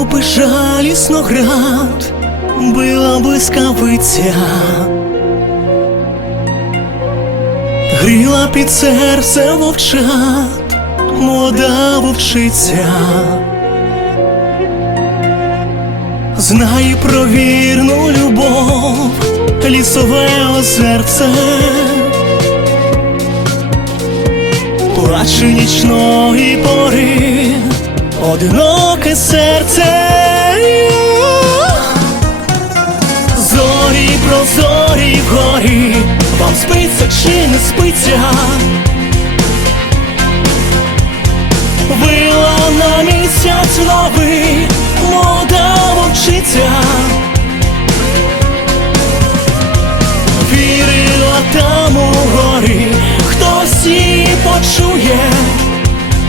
Гуляв би жалісно град, била блискавиця, гріла під серце вовчат, молода вовчиця. Знає про вірну любов, лісове озерце, плаче нічної одиноке серце. Зорі прозорі вгорі, вам спиться чи не спиться? Вила на місяць новий, молода вовчиця. Вірила там у горі, хтось її почує,